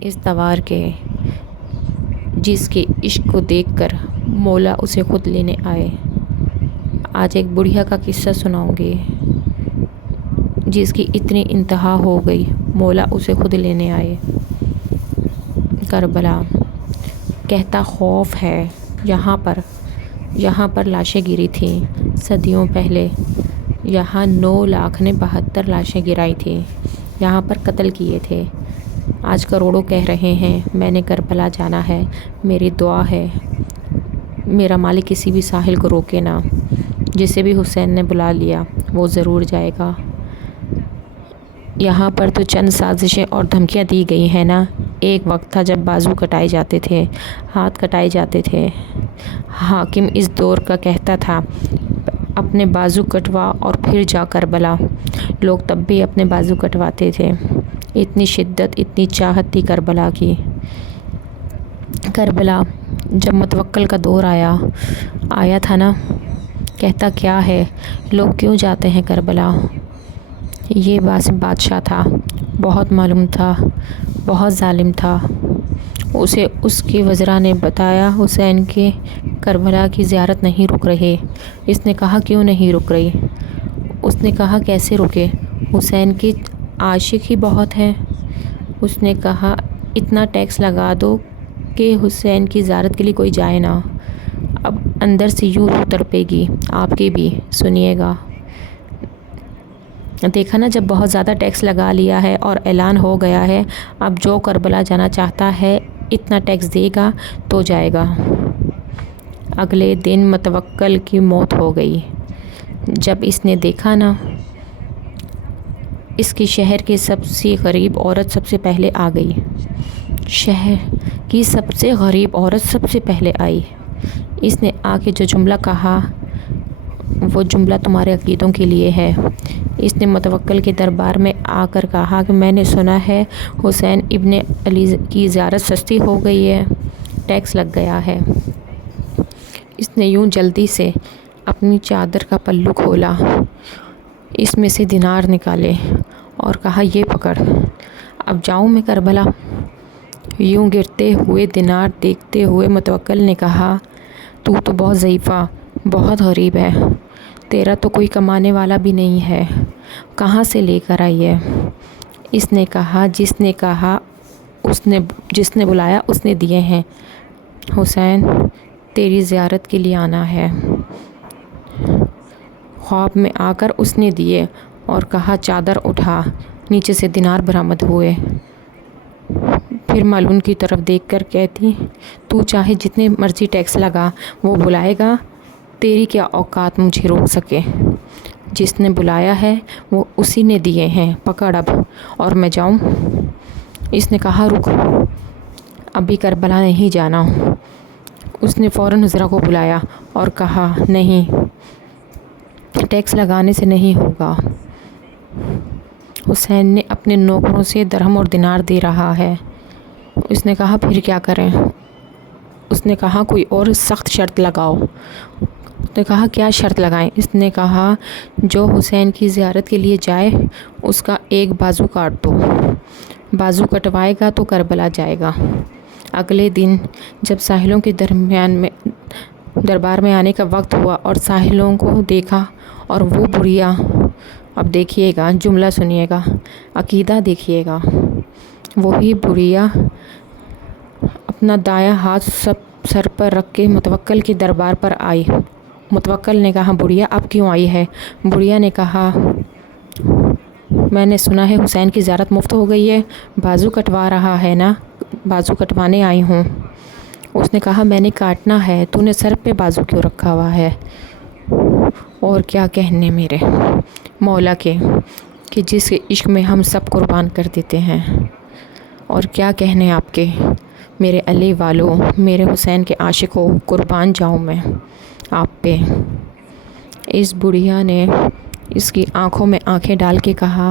اس توار کے جس کے عشق کو دیکھ کر مولا اسے خود لینے آئے۔ آج ایک بڑھیا کا قصہ سناؤں گی جس کی اتنی انتہا ہو گئی مولا اسے خود لینے آئے۔ کربلا کہتا خوف ہے یہاں پر لاشیں گری تھیں صدیوں پہلے، یہاں 9,72,000 لاشیں گرائی تھیں، یہاں پر قتل کیے تھے۔ آج کروڑوں کہہ رہے ہیں میں نے کربلا جانا ہے، میری دعا ہے میرا مالک کسی بھی ساحل کو روکے نہ، جسے بھی حسین نے بلا لیا وہ ضرور جائے گا۔ یہاں پر تو چند سازشیں اور دھمکیاں دی گئی ہیں نا۔ ایک وقت تھا جب بازو کٹائے جاتے تھے، ہاتھ کٹائے جاتے تھے۔ حاکم اس دور کا کہتا تھا اپنے بازو کٹوا اور پھر جا کربلا۔ لوگ تب بھی اپنے بازو کٹواتے تھے، اتنی شدت اتنی چاہت تھی کربلا کی۔ کربلا جب متوکل کا دور آیا تھا نا، کہتا کیا ہے لوگ کیوں جاتے ہیں کربلا۔ یہ بادشاہ تھا، بہت معلوم تھا، بہت ظالم تھا۔ اسے اس کے وزراء نے بتایا حسین کے کربلا کی زیارت نہیں رک رہی۔ اس نے کہا کیوں نہیں رک رہی؟ اس نے کہا کیسے رکے، حسین کے عاشق ہی بہت ہیں۔ اس نے کہا اتنا ٹیکس لگا دو کہ حسین کی زیارت کے لیے کوئی جائے نہ۔ اب اندر سے یوں روح تڑپے گی آپ کی بھی، سنیے گا۔ دیکھا نا، جب بہت زیادہ ٹیکس لگا لیا ہے اور اعلان ہو گیا ہے، اب جو کربلا جانا چاہتا ہے اتنا ٹیکس دے گا تو جائے گا۔ اگلے دن متوکل کی موت ہو گئی۔ جب اس نے دیکھا نا، اس کی شہر کی سب سے غریب عورت سب سے پہلے آ گئی۔ شہر کی سب سے غریب عورت سب سے پہلے آئی۔ اس نے آ کے جو جملہ کہا وہ جملہ تمہارے عقیدوں کے لیے ہے۔ اس نے متوکل کے دربار میں آ کر کہا کہ میں نے سنا ہے حسین ابن علی کی زیارت سستی ہو گئی ہے، ٹیکس لگ گیا ہے۔ اس نے یوں جلدی سے اپنی چادر کا پلو کھولا، اس میں سے دینار نکالے اور کہا یہ پکڑ، اب جاؤں میں کربلا۔ یوں گرتے ہوئے دینار دیکھتے ہوئے متوکل نے کہا تو بہت ضعیفہ، بہت غریب ہے، تیرا تو کوئی کمانے والا بھی نہیں ہے، کہاں سے لے کر آئی ہے؟ اس نے کہا جس نے بلایا اس نے دیے ہیں، حسین تیری زیارت کے لیے آنا ہے۔ خواب میں آ کر اس نے دیے اور کہا چادر اٹھا، نیچے سے دینار برآمد ہوئے۔ پھر ملعون کی طرف دیکھ کر کہتی تو چاہے جتنے مرضی ٹیکس لگا، وہ بلائے گا، تیری کیا اوقات مجھے روک سکے؟ جس نے بلایا ہے وہ اسی نے دیے ہیں، پکڑ اب اور میں جاؤں۔ اس نے کہا رک، ابھی کربلا نہیں جانا۔ اس نے فوراً وزراء کو بلایا اور کہا نہیں، ٹیکس لگانے سے نہیں ہوگا، حسین نے اپنے نوکروں سے درہم اور دینار دے رہا ہے۔ اس نے کہا پھر کیا کریں؟ اس نے کہا کوئی اور سخت شرط لگاؤ۔ اس نے کہا کیا شرط لگائیں؟ اس نے کہا جو حسین کی زیارت کے لیے جائے اس کا ایک بازو کاٹ دو، بازو کٹوائے گا تو کربلا جائے گا۔ اگلے دن جب ساحلوں کے دربار میں آنے کا وقت ہوا اور ساحلوں کو دیکھا اور وہ بڑھیا، اب دیکھیے گا جملہ سنیے گا، عقیدہ دیکھیے گا، وہی بڑھیا اپنا دایاں ہاتھ سر پر رکھ کے متوکل کے دربار پر آئی۔ متوکل نے کہا بڑھیا اب کیوں آئی ہے؟ بڑھیا نے کہا میں نے سنا ہے حسین کی زیارت مفت ہو گئی ہے، بازو کٹوا رہا ہے نا، بازو کٹوانے آئی ہوں۔ اس نے کہا میں نے کاٹنا ہے، تو نے سر پہ بازو کیوں رکھا ہوا ہے؟ اور کیا کہنے میرے مولا کے کہ جس کے عشق میں ہم سب قربان کر دیتے ہیں، اور کیا کہنے آپ کے میرے علی والوں، میرے حسین کے عاشقوں، قربان جاؤں میں آپ پہ۔ اس بڑھیا نے اس کی آنکھوں میں آنکھیں ڈال کے کہا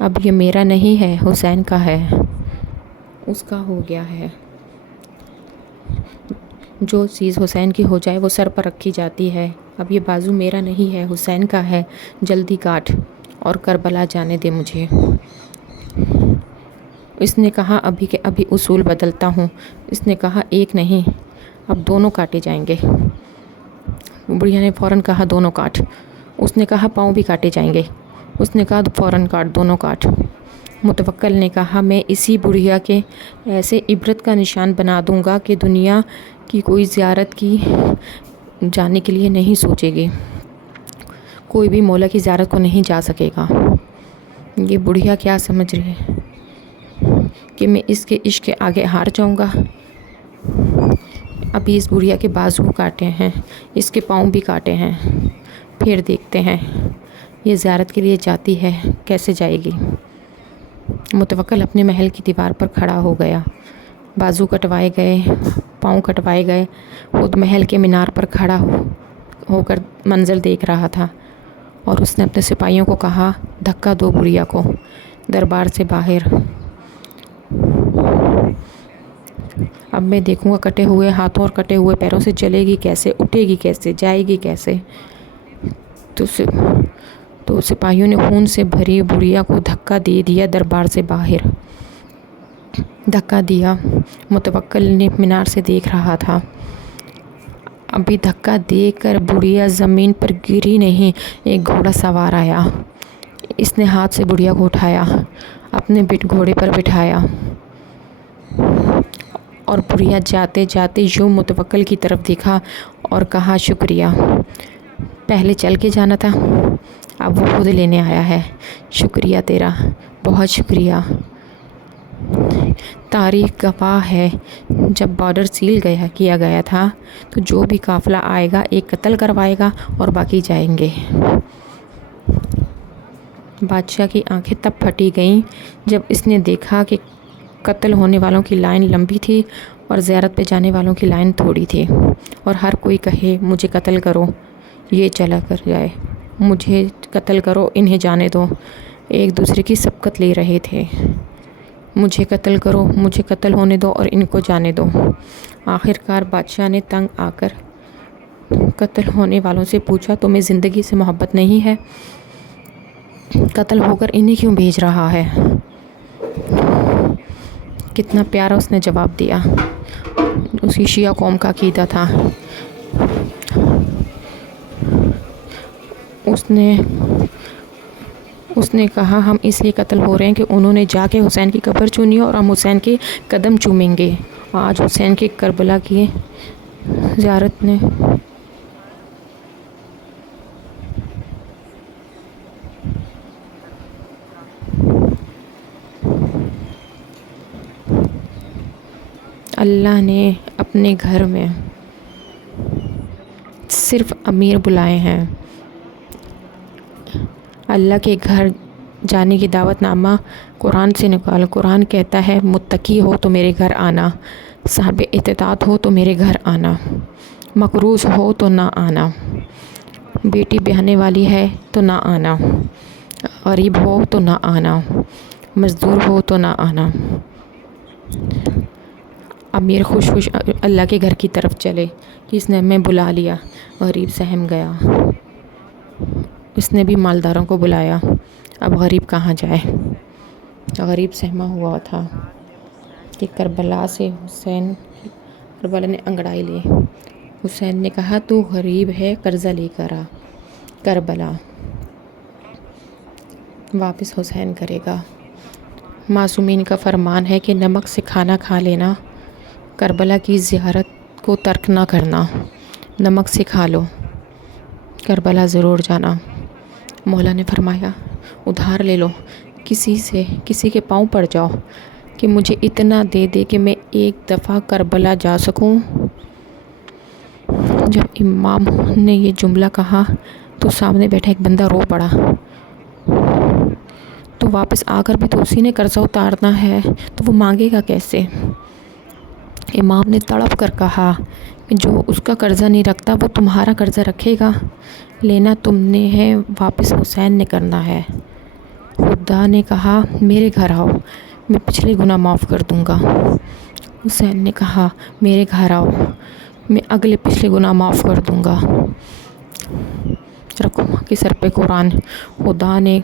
اب یہ میرا نہیں ہے، حسین کا ہے، اس کا ہو گیا ہے۔ جو چیز حسین کی ہو جائے وہ سر پر رکھی جاتی ہے۔ اب یہ بازو میرا نہیں ہے، حسین کا ہے، جلدی کاٹ اور کربلا جانے دے مجھے۔ اس نے کہا ابھی کے ابھی اصول بدلتا ہوں۔ اس نے کہا ایک نہیں، اب دونوں کاٹے جائیں گے۔ بڑھیا نے فوراً کہا دونوں کاٹ۔ اس نے کہا پاؤں بھی کاٹے جائیں گے۔ اس نے کہا فوراً کاٹ، دونوں کاٹ۔ متوکل نے کہا میں اسی بڑھیا کے ایسے عبرت کا نشان بنا دوں گا کہ دنیا کی کوئی زیارت کی جانے کے لیے نہیں سوچے گی، کوئی بھی مولا کی زیارت کو نہیں جا سکے گا۔ یہ بڑھیا کیا سمجھ رہی ہے کہ میں اس کے عشق کے آگے ہار جاؤں گا؟ ابھی اس بڑھیا کے بازو کاٹے ہیں، اس کے پاؤں بھی کاٹے ہیں، پھر دیکھتے ہیں یہ زیارت کے لیے جاتی ہے کیسے جائے گی۔ متوکل اپنے محل کی دیوار پر کھڑا ہو گیا، بازو کٹوائے گئے، پاؤں کٹوائے گئے، خود محل کے مینار پر کھڑا ہو کر منظر دیکھ رہا تھا، اور اس نے اپنے سپاہیوں کو کہا دھکا دو بڑھیا کو دربار سے باہر۔ اب میں دیکھوں گا کٹے ہوئے ہاتھوں اور کٹے ہوئے پیروں سے چلے گی کیسے، اٹھے گی کیسے، جائے گی کیسے۔ تو سپاہیوں نے خون سے بھری بڑھیا کو دھکا دے دیا دربار سے باہر۔ دھکا دیا، متوکل نے مینار سے دیکھ رہا تھا۔ ابھی دھکا دے کر بڑھیا زمین پر گری نہیں، ایک گھوڑا سوار آیا۔ اس نے ہاتھ سے بڑھیا کو اٹھایا، اپنے گھوڑے پر بٹھایا، اور بڑھیا جاتے جاتے یوں متوکل کی طرف دیکھا اور کہا شکریہ، پہلے چل کے جانا تھا، اب وہ خود لینے آیا ہے، شکریہ تیرا، بہت شکریہ۔ تاریخ گواہ ہے جب بارڈر سیل کیا گیا تھا تو جو بھی قافلہ آئے گا ایک قتل کروائے گا اور باقی جائیں گے۔ بادشاہ کی آنکھیں تب پھٹی گئیں جب اس نے دیکھا کہ قتل ہونے والوں کی لائن لمبی تھی اور زیارت پہ جانے والوں کی لائن تھوڑی تھی، اور ہر کوئی کہے مجھے قتل کرو، یہ چلا کر جائے، مجھے قتل کرو، انہیں جانے دو، ایک دوسرے کی سبقت لے رہے تھے، مجھے قتل کرو، مجھے قتل ہونے دو اور ان کو جانے دو۔ آخرکار بادشاہ نے تنگ آ کر قتل ہونے والوں سے پوچھا تمہیں زندگی سے محبت نہیں ہے؟ قتل ہو کر انہیں کیوں بھیج رہا ہے؟ کتنا پیارا اس نے جواب دیا، اسی شیعہ قوم کا عقیدہ تھا۔ اس نے کہا ہم اس لیے قتل ہو رہے ہیں کہ انہوں نے جا کے حسین کی قبر چومی اور ہم حسین کے قدم چومیں گے۔ آج حسین کے کربلا کی زیارت نے اللہ نے اپنے گھر میں صرف امیر بلائے ہیں۔ اللہ کے گھر جانے کی دعوت نامہ قرآن سے نکالو۔ قرآن کہتا ہے متقی ہو تو میرے گھر آنا، صاحب اطاعت ہو تو میرے گھر آنا، مقروض ہو تو نہ آنا، بیٹی بیاہنے والی ہے تو نہ آنا، غریب ہو تو نہ آنا، مزدور ہو تو نہ آنا۔ امیر خوش خوش اللہ کے گھر کی طرف چلے کہ اس نے ہمیں بلا لیا، غریب سہم گیا۔ اس نے بھی مالداروں کو بلایا، اب غریب کہاں جائے؟ غریب سہما ہوا تھا کہ کربلا نے انگڑائی لی۔ حسین نے کہا تو غریب ہے، قرضہ لے کر آ، کربلا واپس حسین کرے گا۔ معصومین کا فرمان ہے کہ نمک سے کھانا کھا لینا، کربلا کی زیارت کو ترک نہ کرنا، نمک سے کھا لو، کربلا ضرور جانا۔ مولا نے فرمایا ادھار لے لو، کسی کے پاؤں پڑ جاؤ کہ مجھے اتنا دے دے کہ میں ایک دفعہ کربلا جا سکوں۔ جب امام نے یہ جملہ کہا تو سامنے بیٹھا ایک بندہ رو پڑا، تو واپس آ کر بھی تو اسی نے قرضہ اتارنا ہے، تو وہ مانگے گا کیسے؟ امام نے تڑپ کر کہا کہ جو اس کا قرضہ نہیں رکھتا وہ تمہارا قرضہ رکھے گا؟ لینا تم نے ہے، واپس حسین نے کرنا ہے۔ خدا نے کہا میرے گھر آؤ، میں پچھلے گناہ معاف کر دوں گا۔ حسین نے کہا میرے گھر آؤ، میں اگلے پچھلے گناہ معاف کر دوں گا۔ رکھو ماں کے سر پہ قرآن۔ خدا نے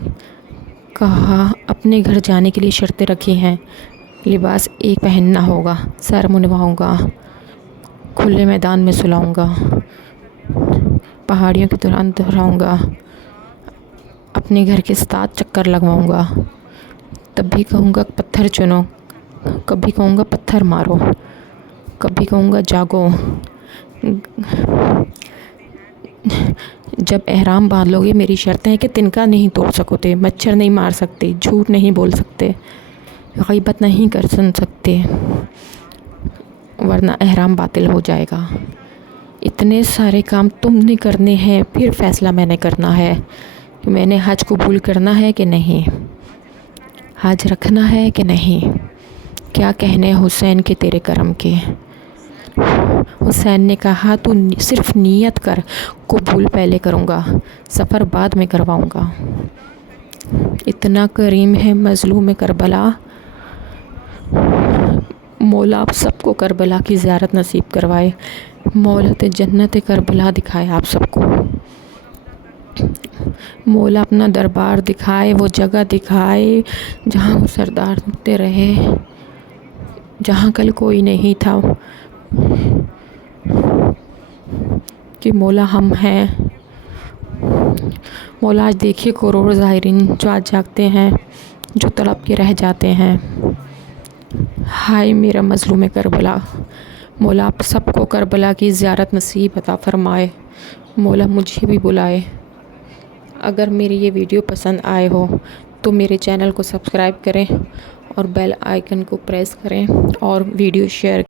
کہا اپنے گھر جانے کے لیے شرطیں رکھی ہیں، لباس ایک پہننا ہوگا، سر منڈواؤں گا، کھلے میدان میں سلاؤں گا، پہاڑیوں کے دوران دہراؤں گا، اپنے گھر کے 7 چکر لگواؤں گا، تب بھی کہوں گا پتھر چنو، کبھی کہوں گا پتھر مارو، کبھی کہوں گا جاگو۔ جب احرام باندھ لو گے، میری شرط ہے کہ تنکا نہیں توڑ سکتے، مچھر نہیں مار سکتے، جھوٹ نہیں بول سکتے، غیبت نہیں کر سکتے، ورنہ احرام باطل ہو جائے گا۔ اتنے سارے کام تم نے کرنے ہیں، پھر فیصلہ میں نے کرنا ہے کہ میں نے حج قبول کرنا ہے کہ نہیں، حج رکھنا ہے کہ نہیں۔ کیا کہنے حسین کے تیرے کرم کے۔ حسین نے کہا تو صرف نیت کر، قبول پہلے کروں گا، سفر بعد میں کرواؤں گا۔ اتنا کریم ہے مظلوم کربلا، مولا آپ سب کو کربلا کی زیارت نصیب کروائے، مولت جنت کربلا دکھائے آپ سب کو، مولا اپنا دربار دکھائے، وہ جگہ دکھائے جہاں وہ سردار رکتے رہے، جہاں کل کوئی نہیں تھا، کہ مولا ہم ہیں۔ مولا آج دیکھیے کروڑ زائرین جو آج جاگتے ہیں، جو تڑپ کے رہ جاتے ہیں۔ ہائے میرا مظلوم کربلا، مولا آپ سب کو کربلا کی زیارت نصیب عطا فرمائے، مولا مجھے بھی بلائے۔ اگر میری یہ ویڈیو پسند آئے ہو تو میرے چینل کو سبسکرائب کریں اور بیل آئیکن کو پریس کریں اور ویڈیو شیئر